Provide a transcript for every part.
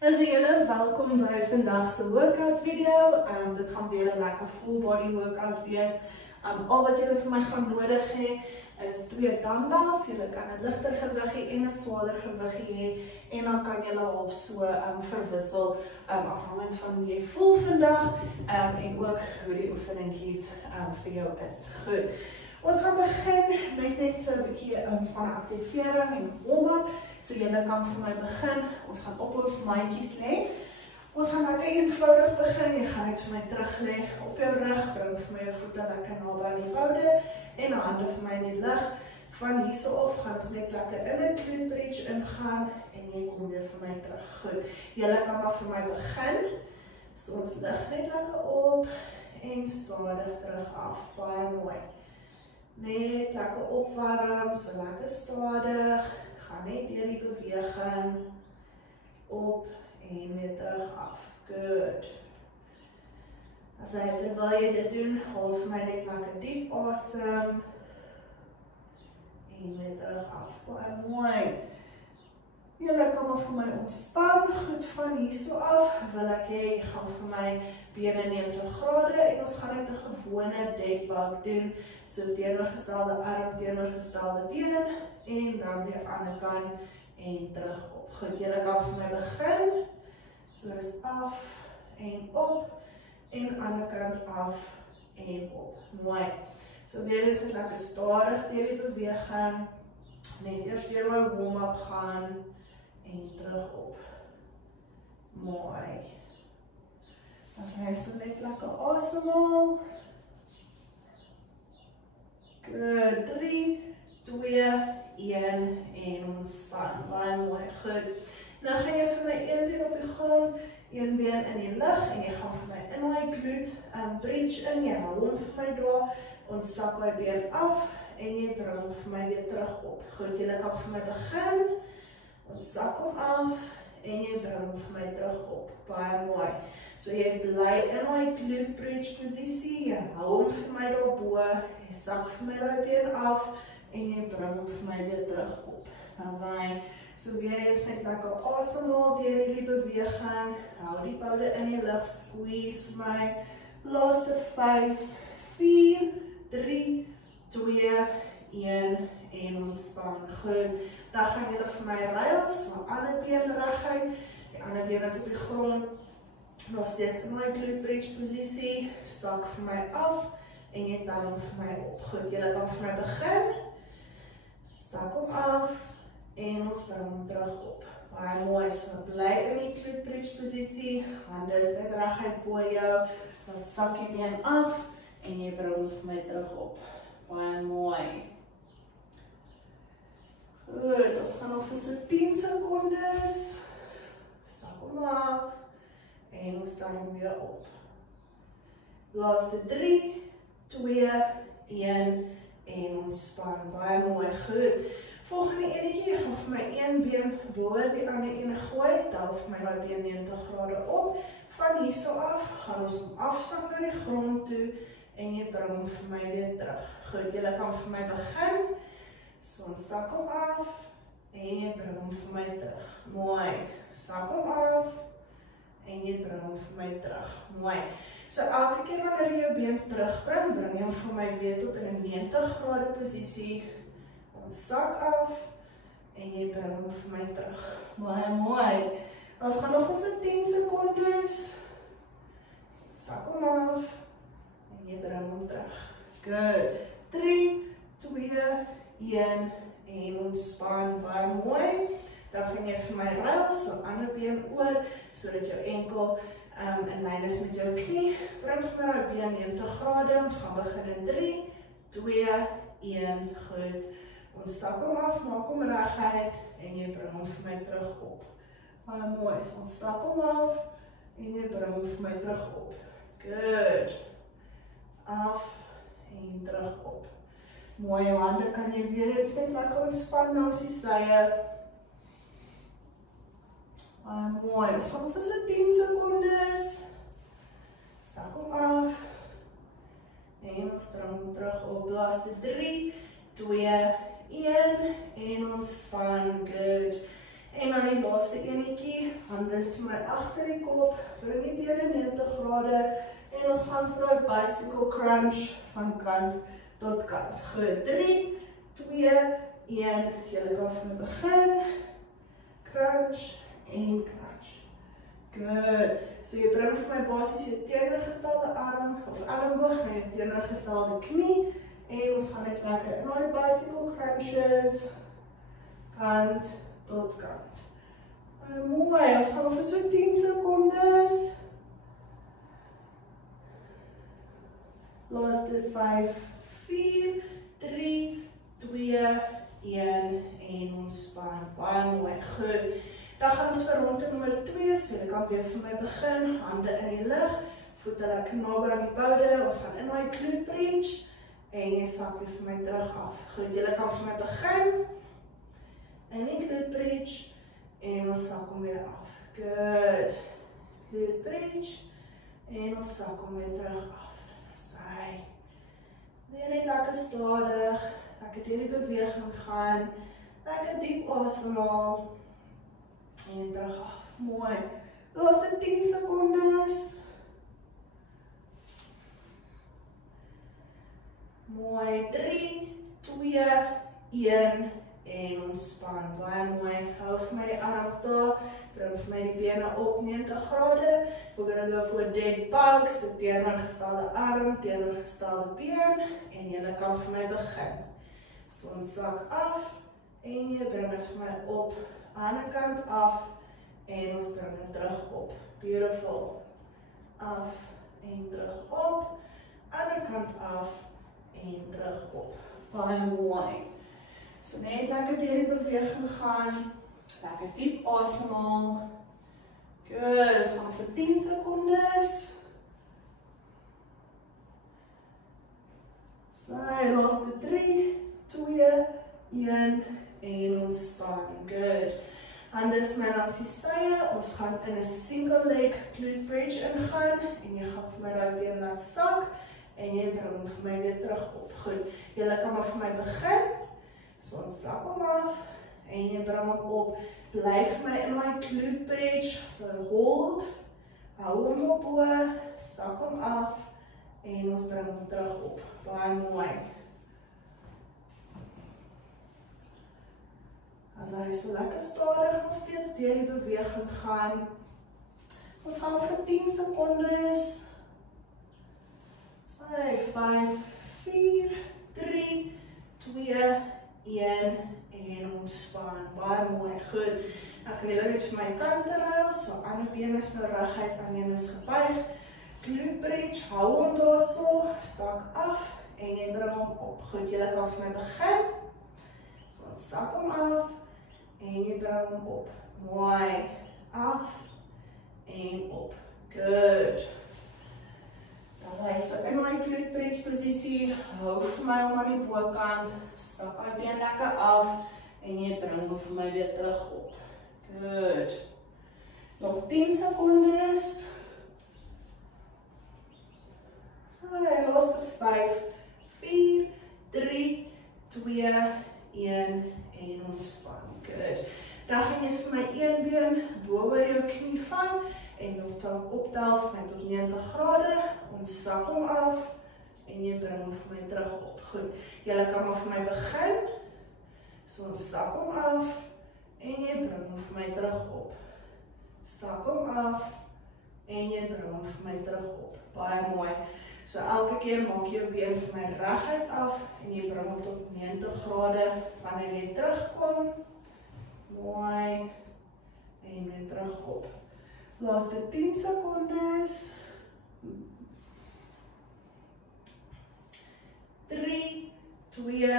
As julle welkom by vandag se workout video. Dit gaan weer 'n lekker full body workout wees. Al wat julle vir my gaan nodig hê is 2 dumbbells. Julle kan 'n ligter gewiggie en 'n swaarder gewiggie hê en dan kan julle half so verwissel afhangend van hoe jy voel vandag en ook hoe die oefeningkies vir jou is. Goed. Ons gaan begin met net so 'n bietjie van aktivering en warm-up. So julle kan vir my begin. Ons gaan op ons maatjies lê. Ons gaan lekker eenvoudig begin. Jy gaan net vir my terug lê op jou rug. Bring vir my jou voete lekker naby aan die boude en hande vir my in die lug. Van hierso af gaan ons net lekker in 'n glute bridge ingaan en jy kom weer vir my terug. Goed. Julle kan maar vir my begin. So ons lig net lekker op en stadig terug af. Baie mooi. Net lekker opwarm, so lekker stadig. Gaan net deur die beweging op en weer terug af. Good. Terwyl jy dit doen, haal vir my net lekker diep asem en weer terug af. Baie mooi. Julle kan maar vir my ontspan. Goed, van hierso af wil ek hê jy gaan vir my bene 90 grade en ons gaan net 'n gewone dead bug doen. So teenoorgestelde arm, teenoorgestelde been en dan weer aan die kant en terug op. Goed, julle kan vir my begin. So is af en op en aan die kant af en op. Mooi. So weer is dit lekker stadig deur die beweging. Net eers weer my warm-up gaan en terug op. Mooi. As hy so net lekker asemhaal. Good. 3, 2, 1 en ontspan. Baie mooi. Goed. Nou gaan jy vir my een been op die grond, een been in die lug en jy gaan vir my in my glute bridge in. Jy hou hom vir my daar. Ons sak hy been af en jy bring hom vir my weer terug op. Goed, jy kan vir my begin. Ons sak hom af en jy bring hom vir my terug op. Baie mooi. So jy bly in my glute bridge posisie. Jy hou hom vir my daarbo. Jy sak vir my daai been af en jy bring hom vir my weer terug op. Dan so weer eens net lekker asemhaal deur hierdie beweging. Hou die boude in die lug, squeeze vir my. Laaste 5, 4, 3, 2, 1 en ontspan. Goed. Dan gaan julle vir my ruil, so ander been reguit. Die ander been is op die grond. Nog steeds in my glute bridge posisie. Sak vir my af en jy tel hom vir my op. Goed, julle kan vir my begin. Sak hom af en ons bring hom terug op. Baie mooi, so bly in die glute bridge posisie. Hande is net reguit bo jou. Dan sak jy been af en jy bring hom vir my terug op. Baie mooi. Goed, ons gaan nog vir so 10 sekondes. Sak hom af en ons staan hom weer op. Laaste 3, 2, 1 en ontspan. Baie mooi, goed. Volgende enetjie, jy gaan vir my een been bo die ander een gooi. Tel vir my daai been 90 grade op. Van hierso af gaan ons hom afsak na die grond toe en jy bring hom vir my weer terug. Goed, julle kan vir my begin. So ons sak hom af en jy bring hom vir my terug. Mooi. Sak hom af en jy bring hom vir my terug. Mooi. So elke keer wanneer jy jou been terugbring, bring jy hom vir my weer tot in 'n 90 grade posisie. Ons sak af en jy bring hom vir my terug. Baie mooi. Ons gaan nog so 10 sekondes. Sak hom af en jy bring hom terug. Good. 3, 2, 1 en ontspan. Baie mooi. Dan gaan jy vir my ruil, so ander been oor, sodat jou enkel in lyn is met jou knie. Bring vir my daai been 90 grade. Ons gaan begin in 3, 2, 1. Goed. Ons sak hom af, maak hom reguit en jy bring hom vir my terug op. Baie mooi. So ons sak hom af en jy bring hom vir my terug op. Good. Af en terug op. Mooi, jou hande kan jy weer eens net lekker ontspan langs die sye. Mooi, ons gaan vir so 10 sekondes. Sak hom af. En ons bring hom terug op. Laaste 3, 2, 1 en ontspan. Good. En dan die laaste enetjie, hande is my agter die kop, bring die bene 90 grade en ons gaan vir die bicycle crunch van kant tot kant. Goed, 3, 2, 1, julle kan van begin, crunch en crunch. Good, so jy bring vir my basies jou teenoorgestelde arm of elleboog na jou teenoorgestelde knie en ons gaan net lekker in die bicycle crunches, kant tot kant. Mooi, ons gaan vir so 10 secondes. Laaste 5, 4, 3, 2, 1 en ontspan. Baie mooi, goed. Dan gaan ons vir ronde nommer 2, so jy kan weer vir my begin. Hande in die lug, voete lekker naby aan die boude. Ons gaan in die glute bridge en jy sak weer vir my terug af. Goed, jy kan vir my begin. In die glute bridge. En ons sak hom weer af. Good. Glute bridge. En ons sak hom weer terug af. Sy. Weer net lekker stadig. Lekker deur die beweging gaan. Lekker diep asemhaal. En terug af. Mooi. Laaste 10 secondes. Mooi. 3, 2, 1. En ontspan, baie mooi, hou vir my die arms daar, bring vir my die bene op 90 grade, we're gonna go for a dead bug, so teenoorgestelde arm, teenoorgestelde been, en jy kan vir my begin. So ons sak af, en jy bring ons vir my op, ander kant af, en ons bring dit terug op, beautiful, af, en terug op, ander kant af, en terug op, baie mooi. So net lekker deur die beweging gaan, lekker diep asemhaal. Good, ons gaan vir 10 secondes. Sy, laaste 3, 2, 1 en ontspan. Good. Hande is my langs die sye, ons gaan in 'n single leg glute bridge ingaan en jy gaan vir my daai been laat sak en jy bring hom vir my weer terug op. Goed, julle kan maar vir my begin. So ons sak hom af en jy bring hom op, blyf my in my glute bridge, so hold, hou hom op bo, sak hom af en ons bring hom terug op, baie mooi. As hy so lekker stadig nog steeds deur die beweging gaan, ons gaan nog vir 10 secondes, sy, 5, 4, 3, 2, 1 en ontspan, baie mooi, goed. Dan kan julle net vir my kante ruil, so ander been is nou reguit, ander een is gebuig. Glute bridge, hou hom daar so, sak af en jy bring hom op. Goed, julle kan vir my begin. So ons sak hom af en jy bring hom op. Mooi, af en op. Good. As hy so in my glute bridge posisie, hou vir my om aan die bokant, sak my been lekker af en jy bring hom vir my weer terug op. Good. Nog 10 secondes. So, laaste 5, 4, 3, 2, 1 en ontspan. Good. Dan gaan jy vir my een been bo oor jou knie vang en dan optel vir my tot 90 grade, ons sak hom af en jy bring hom vir my terug op. Goed, julle kan maar vir my begin, so ons sak hom af en jy bring hom vir my terug op. Sak hom af en jy bring hom vir my terug op. Baie mooi. So elke keer maak jy jou been vir my reguit af en jy bring hom tot 90 grade wanneer jy terugkom. Mooi en weer terug op. Laaste 10 secondes. 3, 2,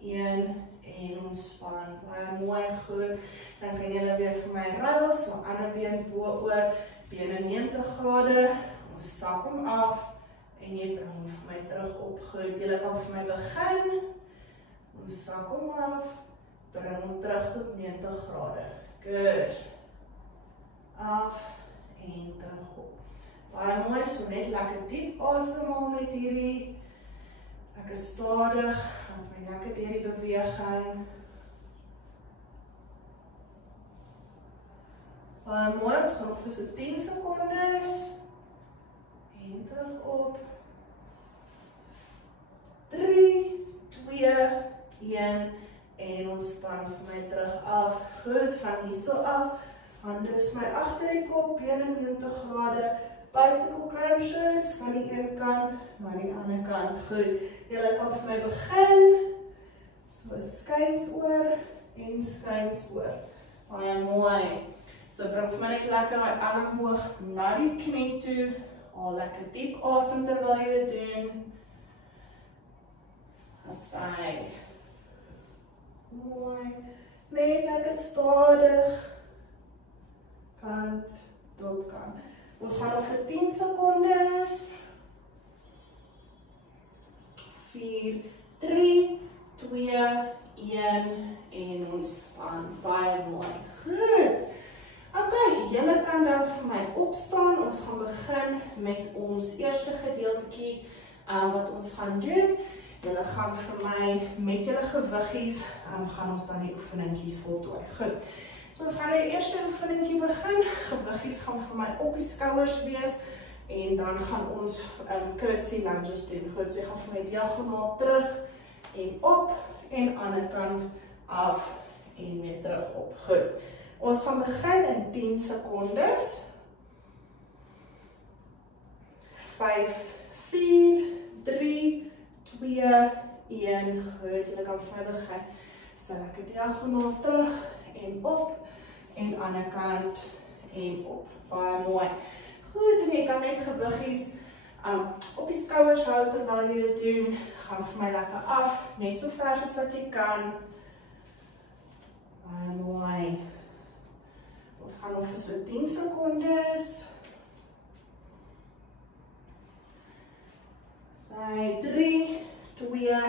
1 en ontspan. Baie mooi, goed. Dan kan julle weer vir my ruil, so ander been bo oor, bene 90 grade. Ons sak hom af en jy bring hom vir my terug op. Goed, julle kan vir my begin. Ons sak hom af, bring hom terug tot 90 grade. Good. Af en terug op. Baie mooi, so net lekker diep asemhaal met hierdie. Lekker stadig, gaan vir my lekker deur die beweging. Baie mooi, ons gaan nog vir so 10 sekondes. En terug op. 3, 2, 1. En ontspan vir my terug af. Goed, van hier so af. Hande is my agter die kop, bene 90 grade. Bicycle crunches van die een kant, maar die ander kant. Goed, julle kan vir my begin. So skynsoor en skynsoor. Baie mooi. So bring vir my net lekker my elleboog na die knie toe. Haal lekker diep asem terwyl jy dit doen. Asai. Mooi. Net lekker stadig. Kant tot kant. Ons gaan nog vir 10 sekondes. 4, 3, 2, 1 en ontspan. Baie mooi. Goed. Ok, julle kan dan vir my opstaan. Ons gaan begin met ons eerste gedeeltjie wat ons gaan doen. Julle gaan vir my met julle gewiggies gaan ons dan die oefeningkies voltooi. Goed. So ons gaan die eerste oefeningkie begin. Gewiggies gaan vir my op die skouers wees en dan gaan ons curtsy lunges doen. Goed, so jy gaan vir my diagonaal terug en op en ander kant af en weer terug op. Goed. Ons gaan begin in 10 sekondes. 5, 4, 3, 2, 1. Goed, julle kan vir my begin. So lekker diagonaal terug en op en ander kant en op. Baie mooi. Goed, en jy kan net gewiggies op die skouers hou terwyl jy dit doen. Gaan vir my lekker af, net so ver as wat jy kan. Baie mooi. Ons gaan nog vir so 10 sekondes. Sy 3, 2,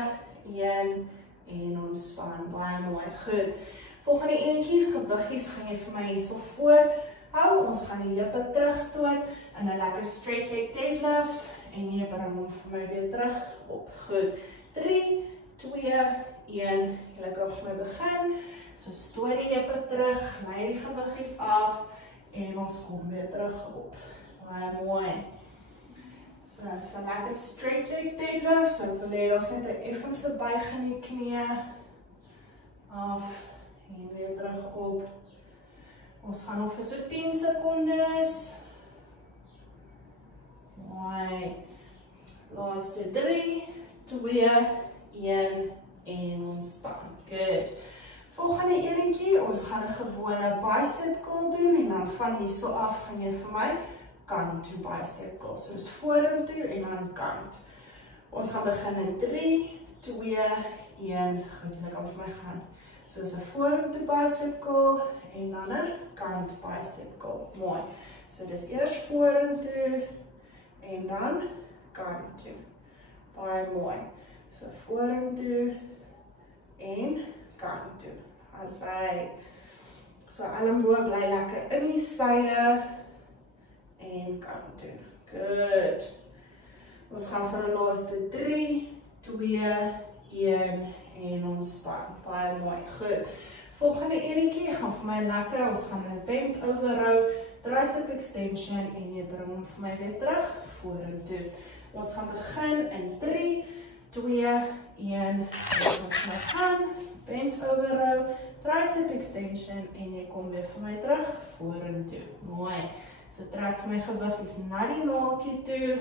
1 en ontspan. Baie mooi. Goed. Volgende enetjies, gewiggies gaan jy vir my hierso voor hou. Ons gaan die heupe terugstoot in 'n lekker straight leg deadlift en jy bring hom vir my weer terug op. Goed. 3, 2, 1. Julle kan vir my begin. So stoot die heupe terug, lei die gewiggies af en ons kom weer terug op. Baie mooi. So, is 'n lekker straight leg deadlift. So, wil jy ons net 'n effense buig in die knie af en weer terug op. Ons gaan nog vir so 10 sekondes. Mooi. Laaste 3, 2, 1 en ontspan. Good. Volgende enetjie, ons gaan 'n gewone bicep curl doen en dan van hier so af gaan jy vir my kant toe bicep curl. So is vorentoe en dan kant. Ons gaan begin in 3, 2, 1. Goed, julle kan vir my gaan. So is 'n vorentoe bicep curl en dan 'n kant bicep curl. Mooi. So dis eers vorentoe en dan kant toe. Baie mooi. So vorentoe en kant toe. As hy so elleboog bly lekker in die sye en kant toe. Good. Ons gaan vir 'n laaste 3, 2, 1 en ontspan. Baie mooi. Goed. Volgende enetjie gaan vir my lekker. Ons gaan 'n bent over row, tricep extension en jy bring hom vir my weer terug vorentoe. Ons gaan begin in 3, 2, 1. Ons my gaan, bent over row, tricep extension en jy kom weer vir my terug vorentoe. Mooi. So trek vir my gewiggies na die naaltjie toe.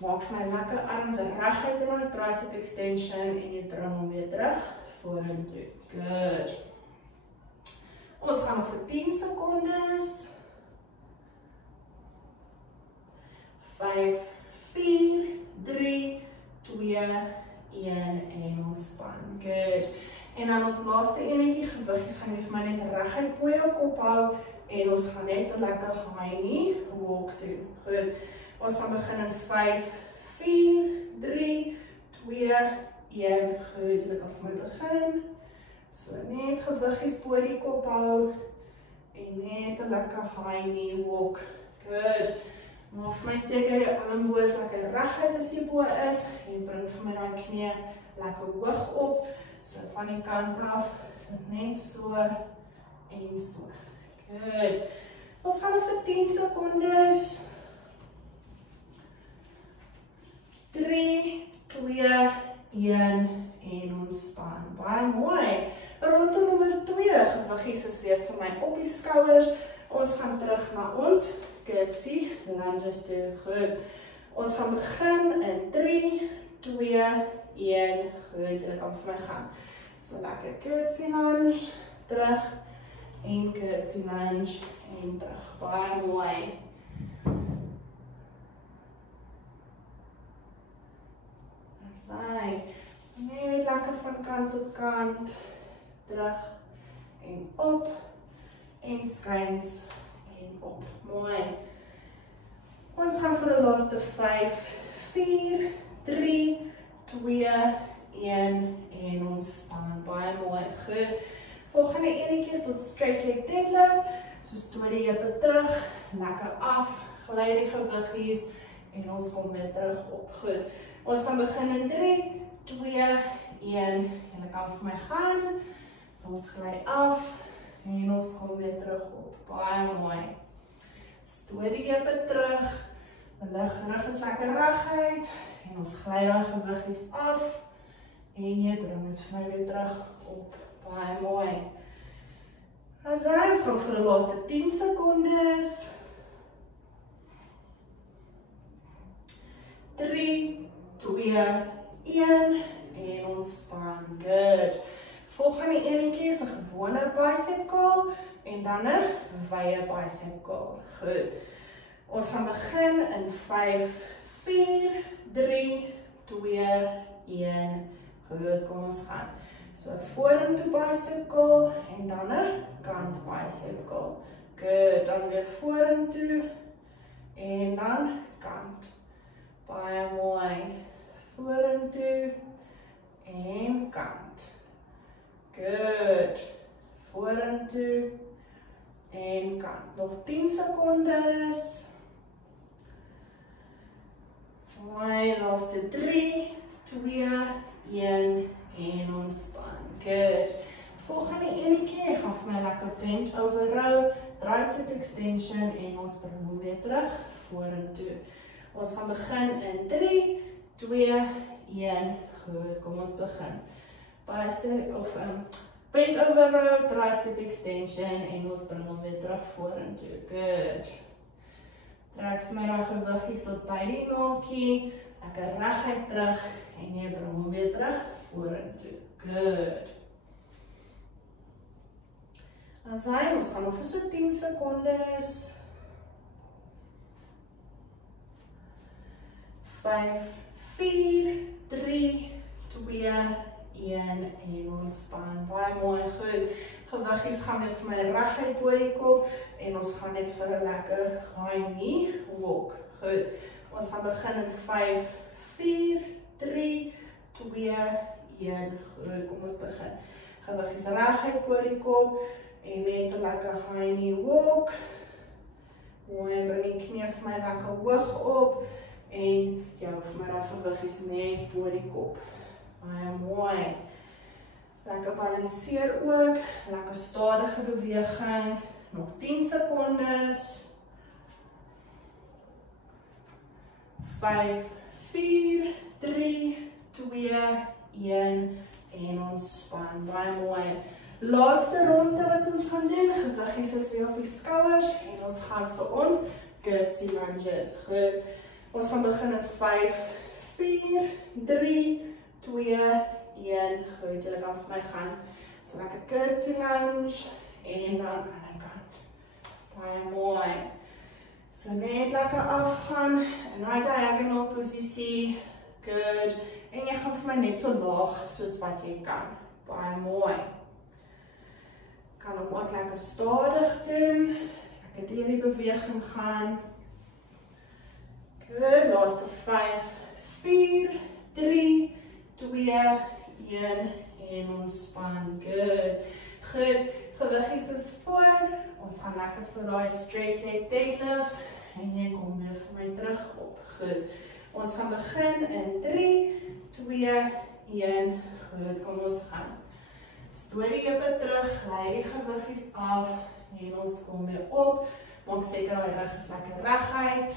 Maak vir my lekker arms reguit in die tricep extension en jy bring hom weer terug vorentoe. Good. Ons gaan nog vir 10 sekondes. 5, 4, 3, 2, 1 en ontspan. Good. En dan ons laaste enetjie, gewiggies gaan jy vir my net reguit bo jou kop hou en ons gaan net 'n lekker high knee walk doen. Goed. Ons gaan begin in 5, 4, 3, 2, 1. Goed, julle kan vir my begin. So net gewiggies bo die kop hou en net 'n lekker high knee walk. Good. Maar vir my seker jou elleboog is lekker reguit as jy bo is en bring vir my daai knie lekker hoog op. So van die kant af, so net so en so. Good. Ons gaan nog vir 10 sekondes. 3, 2, 1 en ontspan. Baie mooi. Ronde nommer 2, gewiggies is weer vir my op die skouers. Ons gaan terug na ons curtsy lunges toe. Goed. Ons gaan begin in 3, 2, 1. Goed, julle kan vir my gaan. So lekker curtsy lunge, terug en curtsy lunge en terug. Baie mooi. Asai. So net lekker van kant tot kant, terug en op en skuins en op. Mooi. Ons gaan vir die laaste 5, 4, 3, 2, 1 en ontspan. Baie mooi. Goed. Volgende enetjie is ons straight leg deadlift. So stoot die heupe terug, lekker af, glij die gewiggies en ons kom weer terug op. Goed. Ons gaan begin in 3, 2, 1. Julle kan vir my gaan. So ons glij af en ons kom weer terug op. Baie mooi. Stoot die heupe terug. Rug is lekker reguit en ons glij die gewiggies af en jy bring het vir my weer terug op. Baie mooi. As ons gaan vir die laaste 10 sekondes. 3, 2, 1 en ontspan. Good. Volgende enetjie is 'n gewone bicep curl en dan 'n wye bicep curl. Goed. Ons gaan begin in 5, 4, 3, 2, 1. Goed, kom ons gaan. So vorentoe bicep curl en dan 'n kant bicep curl. Good, dan weer vorentoe en dan kant. Baie mooi. Vorentoe en kant. Good. Vorentoe en kant. Nog 10 sekondes. Mooi, laaste 3, 2, 1 en ontspan. Good. Volgende enetjie, ek gaan vir my lekker bend over row, tricep extension en ons bring hom weer terug vorentoe. Ons gaan begin in 3, 2, 1. Goed, kom ons begin. Bicep of bend over row, tricep extension en ons bring hom weer terug vorentoe. Good. Trek vir my daai gewiggies tot by die naaltjie, lekker reguit terug en jy bring hom weer terug vorentoe. Good. Ons gaan nog vir so 10 sekondes. 5, 4, 3, 2, 1 en ontspan. Baie mooi, goed. Gewiggies gaan net vir my reguit bo die kop en ons gaan net vir 'n lekker high knee walk. Goed. Ons gaan begin in 5, 4, 3, 2, 1. Goed, kom ons begin. Gewiggies reguit bo die kop en net 'n lekker high knee walk. Mooi, bring die knie vir my lekker hoog op en jou vir my gewiggies net bo die kop. Baie mooi. Lekker balanceer ook, lekker stadige beweging. Nog 10 sekondes. 5, 4, 3, 2, 1 en ontspan. Baie mooi. Laaste ronde wat ons gaan doen, gewiggies is weer op die skouers en ons gaan vir ons curtsy lunges. Goed. Ons gaan begin in 5, 4, 3, 2, 1. Goed, julle kan vir my gaan. So lekker curtsy lunge en dan aan die kant. Baie mooi. So net lekker afgaan in daai diagonal posisie. Good. En jy gaan vir my net so laag soos wat jy kan. Baie mooi. Kan hom ook lekker stadig doen. Lekker deur die beweging gaan. Good. Laaste 5, 4, 3, 2, 1 en ontspan. Good. Goed. Gewiggies is voor. Ons gaan lekker vir daai straight leg deadlift. En jy kom weer vir my terug op. Goed. Ons gaan begin in 3, 2, 1. Goed, kom ons gaan. Stoot die heupe terug, lei die gewiggies af en ons kom weer op. Maak seker die rug is lekker reguit.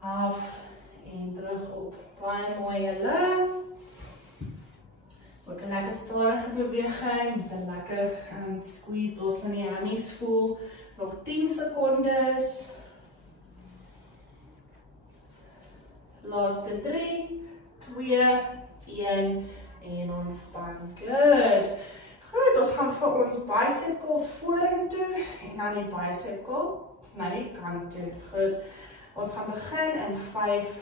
Af en terug op. Baie mooi julle. Ook 'n lekker stadige beweging met 'n lekker squeeze dors van die hammies voel. Nog 10 sekondes. Laaste 3, 2, 1 en ontspan. Good. Goed, ons gaan vir ons bicep curl vorentoe en dan die bicep curl na die kant toe. Goed. Ons gaan begin in 5,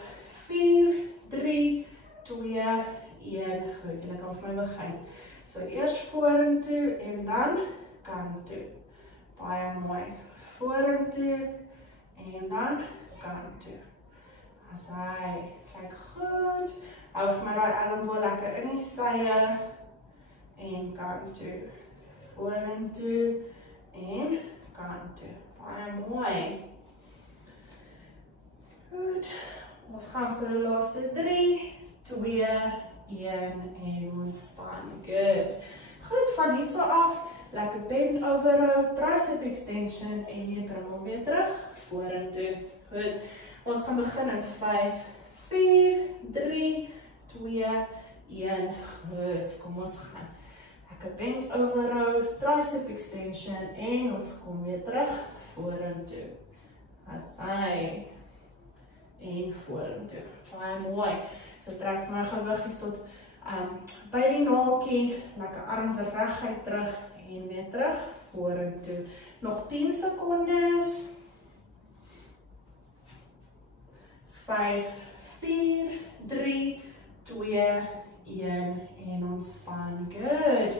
4, 3, 2, 1. Goed, julle kan vir my begin. So eers vorentoe en dan kant toe. Baie mooi. Vorentoe en dan kant toe. As hy kyk goed. Hou vir my daai elleboog lekker in die sye en kant toe. Vorentoe en kant toe. Baie mooi. Goed. Ons gaan vir die laaste 3, 2, 1 en ontspan. Good. Goed, van hierso af, lekker bend over, tricep extension en jy bring hom weer terug, vorentoe. Goed. Ons gaan begin in 5, 4, 3, 2, 1. Goed, kom ons gaan. Lekker bend over, tricep extension en ons kom weer terug, vorentoe. As hy en vorentoe. Baie mooi. So trek vir my gewiggies tot by die naaltjie, lekker arms reguit terug en weer terug, vorentoe. Nog 10 sekondes. 5, 4, 3, 2, 1 en ontspan. Good.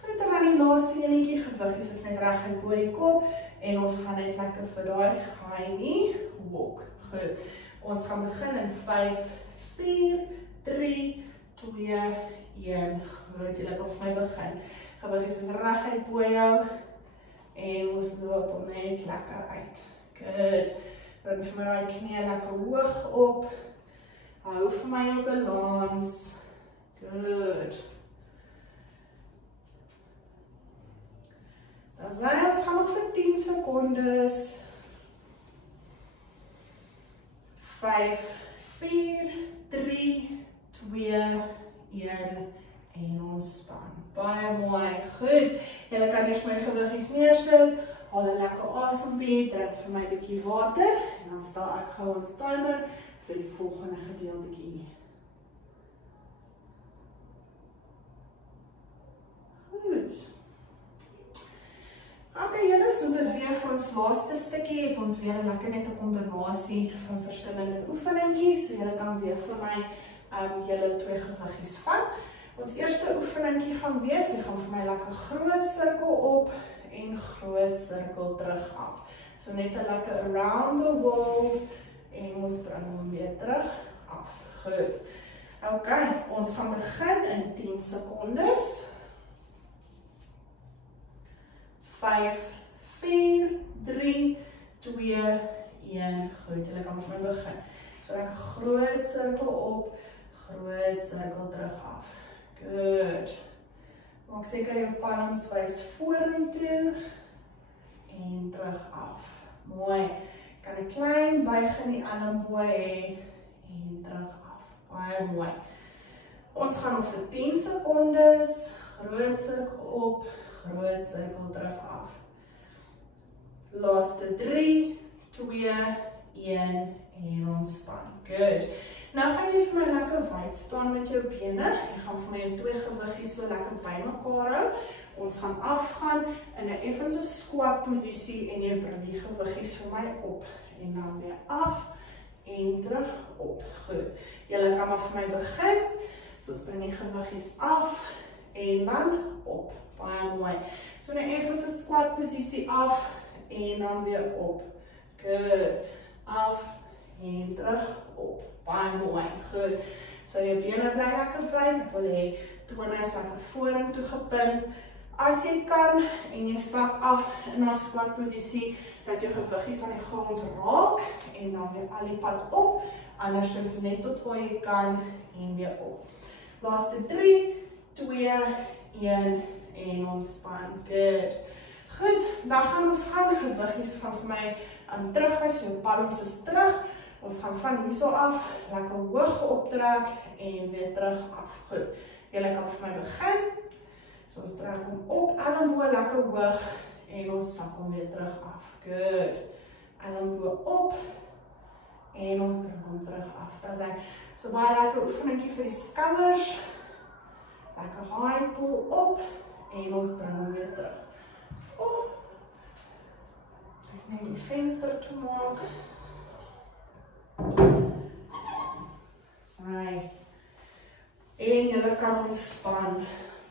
Goed, en dan die laaste enetjie, gewiggies is net reguit bo die kop en ons gaan net lekker vir daai high knee walk. Goed. Ons gaan begin in 5, 4, 3, 2, 1. Goed, julle kan vir my begin. Gewiggies is reguit bo jou en ons loop hom net lekker uit. Good. Bring vir my daai knie lekker hoog op. Hou vir my op 'n balans. Good. Dan ons gaan nog vir 10 sekondes. 5, 4, 3, 2, 1 en ontspan. Baie mooi. Goed. Julle kan eers my gewiggies neersit. Haal 'n lekker asembie, drink vir my 'n bietjie water en dan stel ek gou ons timer vir die volgende gedeeltjie. Goed. Okay, julle, soos dit weer vir ons laaste stukkie het ons weer lekker net 'n kombinasie van verskillende oefeningkies. So julle kan weer vir my julle 2 gewiggies vat. Ons eerste oefeningkie gaan wees, jy gaan vir my lekker groot sirkel op en groot sirkel terug af. So net 'n lekker around the world en ons bring hom weer terug af. Goed. Okay, ons gaan begin in 10 sekondes. 5, 4, 3, 2, 1. Goed, julle kan vir my begin. So lekker groot sirkel op, groot sirkel terug af. Good. Maak seker jou palms wys vorentoe en terug af. Mooi. Kan 'n klein buig in die elleboog hê en terug af. Baie mooi. Ons gaan nog vir 10 sekondes. Groot sirkel op, groot sirkel terug af. Laaste 3, 2, 1 en ontspan. Good. Nou gaan jy vir my lekker wyd staan met jou bene. Jy gaan vir my jou 2 gewiggies so lekker bymekaar hou. Ons gaan afgaan in 'n effense squat posisie en jy bring die gewiggies vir my op en dan weer af en terug op. Goed. Julle kan maar vir my begin. So ons bring die gewiggies af en dan op. Baie mooi. So 'n effense squat posisie af en dan weer op. Good. Af en terug op. Baie mooi. Goed. So jou bene bly lekker vry. Ek wil hê tone is lekker vorentoe gepunt. As jy kan en jy sak af in 'n squat posisie dat jou gewiggies aan die grond raak en dan weer al die pad op. Andersins net tot waar jy kan en weer op. Laaste 3, 2, 1 en ontspan. Good. Goed, dan gaan ons gaan gewiggies van vir my terugwys, jou palms is terug. Ons gaan van hierso af, lekker hoog optrek en weer terug af. Goed, julle kan vir my begin. So ons trek hom op, elmboog lekker hoog en ons sak hom weer terug af. Good. Elmboog op en ons bring hom terug af. Dat is hy. So baie lekker oefeningkie vir die skouers. Lekker high pull op en ons bring hom weer terug. Op. Net die venster toe maak. Saai. En julle kan ontspan.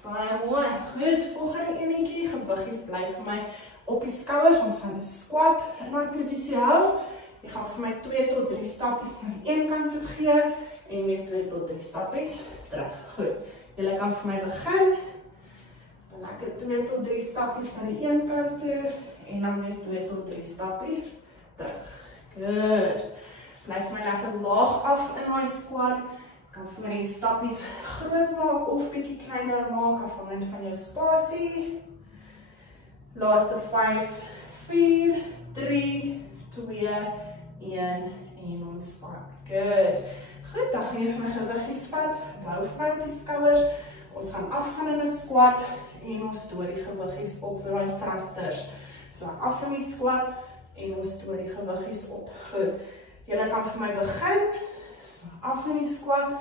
Baie mooi. Goed, volgende enetjie, gewiggies bly vir my op die skouers. Ons gaan 'n squat in my posisie hou. Jy gaan vir my 2 tot 3 stappies na die een kant toe gee en weer 2 tot 3 stappies terug. Goed. Julle kan vir my begin. So lekker 2 tot 3 stappies na die een kant toe en dan weer 2 tot 3 stappies terug. Good. Bly vir my lekker laag af in my squat. Kan vir my die stappies groot maak of bietjie kleiner maak afhangend van jou spasie. Laaste 5, 4, 3, 2, 1 en ontspan. Good. Goed, dan gaan jy vir my gewiggies vat. Hou vir my op die skouers. Ons gaan afgaan in 'n squat en ons stoot die gewiggies op vir daai thrusters. So af in die squat en ons stoot die gewiggies op. Goed. Julle kan vir my begin. So af in die squat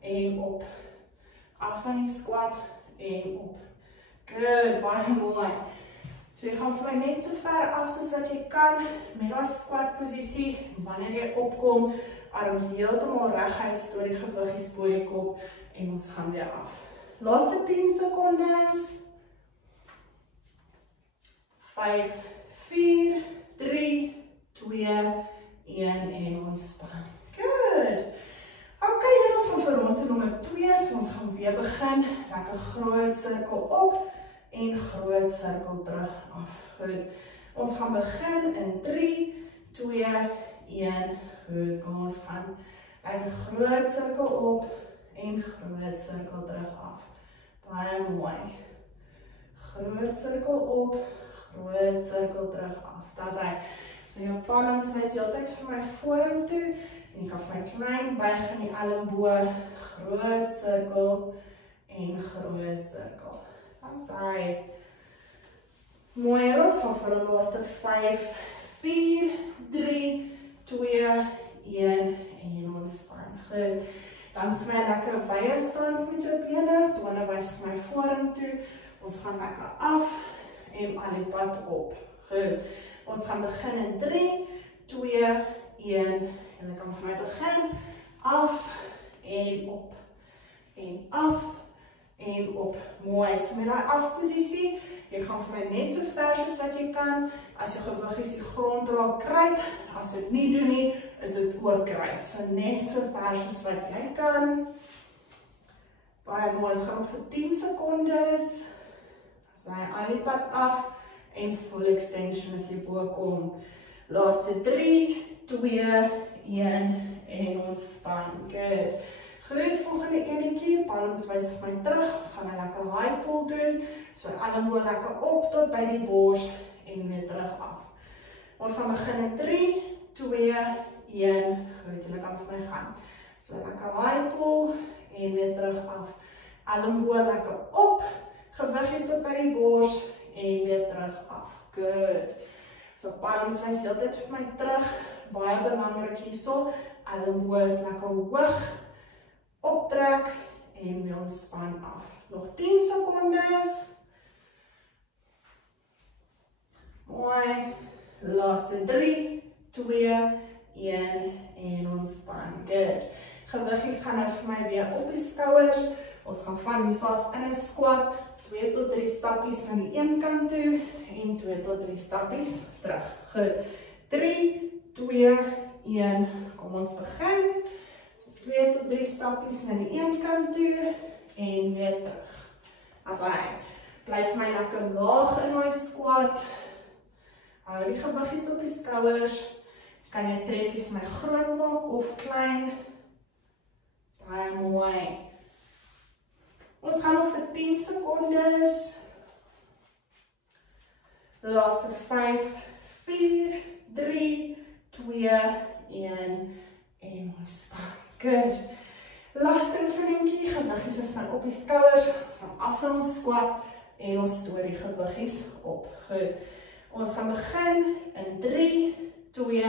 en op. Af in die squat en op. Good, baie mooi. So jy gaan vir my net so ver af soos wat jy kan met daai squat posisie. Wanneer jy opkom, arms heeltemal reguit, stoot die gewiggies bo die kop en ons gaan weer af. Laaste 10 sekondes. 5, 4, 3, 2, 1 en ontspan. Good. Ok, en ons gaan vir ronde nommer 2, so ons gaan weer begin. Lekker groot sirkel op en groot sirkel terug af. Goed. Ons gaan begin in 3, 2, 1. Goed, kom ons gaan. Lekker groot sirkel op en groot sirkel terug af. Baie mooi. Groot sirkel op, groot sirkel terug af. Dat is hy. So jou palms wys jy altyd vir my vorentoe. En jy kan vir my klein buig in die elmboog, groot sirkel en groot sirkel. Dat is hy. Mooi, ons gaan vir die laaste 5, 4, 3, 2, 1 en ontspan. Goed. Dan vir my lekker wye stans met jou bene. Tone wys my vorentoe. Ons gaan lekker af en al die pad op. Goed. Ons gaan begin in 3, 2, 1. En dan kan vir my begin. Af en op. En af en op. Mooi. So met die afposisie. Jy gaan vir my net so ver soos wat jy kan. As jou gewiggies die grond raak, kruit. As dit nie doen nie, is dit ook kruit. So net so ver soos wat jy kan. Baie mooi. Ons gaan vir 10 sekondes. As hy al die pad af en full extension as jy bo kom. Laaste 3, 2, 1 en ontspan. Good. Goed, volgende enetjie, palms wys my terug. Ons gaan 'n lekker high pull doen. So elmboog lekker op tot by die bors en weer terug af. Ons gaan begin in 3, 2, 1. Goed, julle kan vir my gaan. So lekker high pull en weer terug af. Elmboog lekker op. Gewiggies tot by die bors en weer terug af. Good. So palms wys heeltyd vir my terug. Baie belangrik hierso. Elmboog is lekker hoog. Optrek en weer ontspan af. Nog 10 sekondes. Mooi. Laaste 3, 2, 1 en ontspan. Good. Gewiggies gaan nou vir my weer op die skouers. Ons gaan van hierso af in 'n squat. 2 tot 3 stappies na die een kant toe en 2 tot 3 stappies terug. Goed. 3, 2, 1. Kom ons begin. 2 tot 3 stappies na die een kant toe en weer terug. As hy bly vir my lekker laag in my squat. Hou die gewiggies op die skouers. Kan jy trekkies my groot maak of klein. Baie mooi. Ons gaan nog vir 10 sekondes. Laaste 5, 4, 3, 2, 1 en ontspan. Good. Laaste oefeningkie, gewiggies is van op die skouers, ons gaan af van ons squat en ons stoot die gewiggies op. Goed. Ons gaan begin in 3, 2,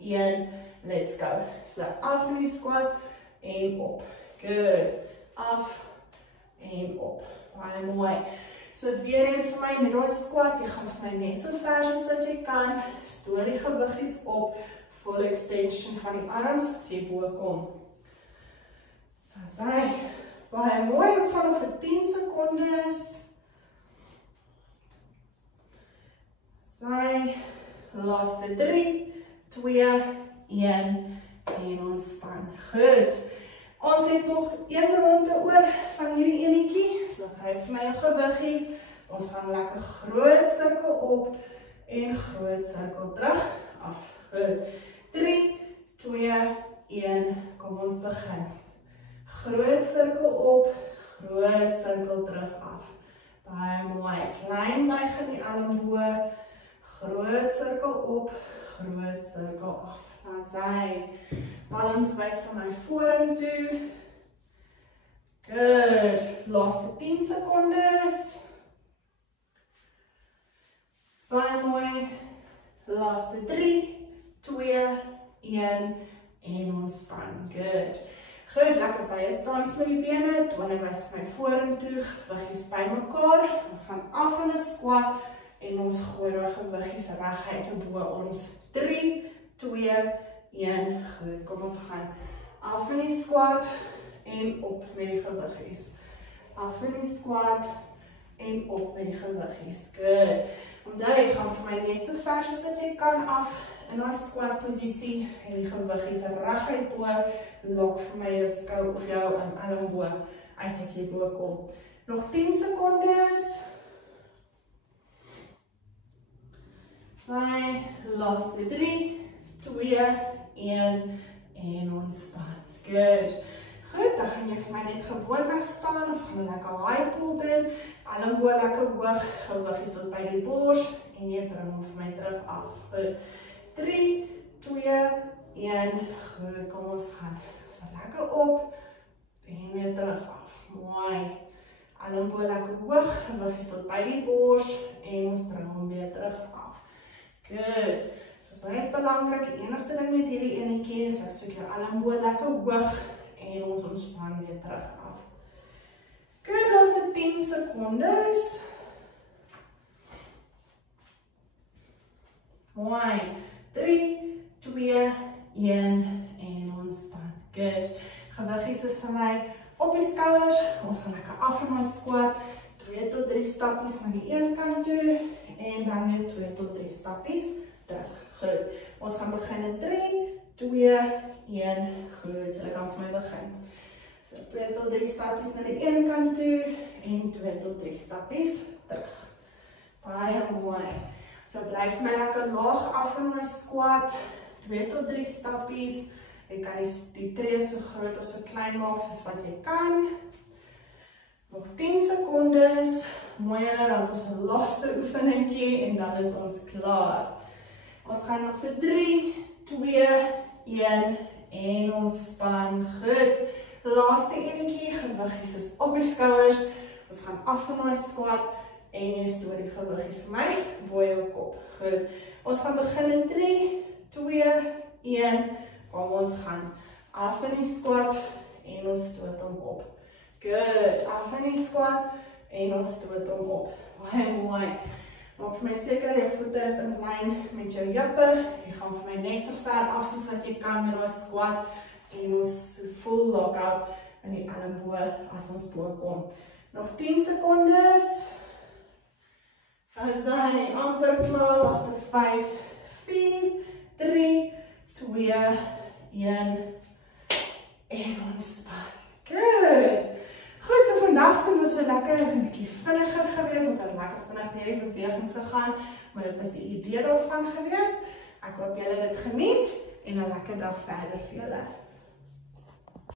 1, let's go. So af van die squat en op. Good. Af en op. Baie mooi. So weer eens vir my met die squat, jy gaan vir my net so ver as wat jy kan, stoot die gewiggies op, full extension van die arms, as jy bo kom. As hy, baie mooi, ons gaan nog vir 10 secondes. As hy, laaste 3, 2, 1 en ontspan. Goed. Ons het nog 1 ronde oor van hierdie enetjie. So gryp vir my jou gewiggies. Ons gaan lekker groot sirkel op en groot sirkel terug af. Goed. 3, 2, 1. Kom ons begin. Groot sirkel op, groot sirkel terug af. Baie mooi. Klein buig in die elmboog. Groot sirkel op, groot sirkel af. As hy, balans wys van my vorentoe. Good. Laaste 10 secondes. Baie mooi. Laaste 3, 2, 1 en ontspan. Good. Goed, lekker wye stans met die bene. Tone wys my vorentoe. Gewiggies by mekaar. Ons gaan af in 'n squat en ons gooi daai gewiggies reguit bo ons. 3, 2, 1, goed, kom ons gaan af in die squat en op met die gewiggies. Af in die squat en op met die gewiggies. Good. Onthou, jy gaan vir my net so ver as wat jy kan af in daai squat posisie en die gewiggies reguit bo. Lok vir my jou skou of jou elmboog uit as jy bo kom. Nog 10 secondes. Sy, laaste 3, 2, 1 en ontspan. Good. Goed, dan gaan jy vir my net gewoonweg staan. Ons gaan 'n lekker high pull doen. Elmboog lekker hoog, gewiggies tot by die bors en jy bring hom vir my terug af. Goed. 3, 2, 1. Goed, kom ons gaan. So lekker op en weer terug af. Mooi. Elmboog lekker hoog, gewiggies tot by die bors en ons bring hom weer terug af. Good. So is net belangrik, die enigste ding met hierdie enetjie is, ek soek jou elmboog lekker hoog en ons ontspan weer terug af. Good, laaste 10 secondes. Mooi. 3, 2, 1 en ontspan. Good. Gewiggies is vir my op die skouers. Ons gaan lekker af in ons squat. 2 tot 3 stappies na die een kant toe en dan weer 2 tot 3 stappies terug. Goed. Ons gaan begin in 3, 2, 1. Goed. Julle kan vir my begin. So 2 tot 3 stappies na die een kant toe en 2 tot 3 stappies terug. Baie mooi. So bly vir my lekker laag af in my squat. 2 tot 3 stappies. Jy kan die tree so groot of so klein maak soos wat jy kan. Nog 10 secondes. Mooi julle, dan ons 'n laaste oefeningkie en dan is ons klaar. Ons gaan nog vir 3, 2, 1 en ontspan. Goed. Laaste enetjie, gewiggies is op die skouers. Ons gaan af van my squat en jy stoot die gewiggies vir my bo jou kop. Goed. Ons gaan begin in 3, 2, 1. Kom ons gaan af in die squat en ons stoot hom op. Good. Af in die squat en ons stoot hom op. Baie mooi. Maak vir my seker jou voete is in lyn met jou heupe. Jy gaan vir my net so ver af soos wat jy kan met daai squat en ons full lockout in die elmboog as ons bo kom. Nog 10 secondes. As hy amper klaar, laaste 5, 4, 3, 2, 1 en ontspan. Good. Goed, so vandag sien ons so lekker 'n bietjie vinniger gewees. Ons het lekker vinnig deur die bewegings gegaan, maar dit was die idee daarvan gewees. Ek hoop julle het dit geniet en 'n lekker dag verder vir julle.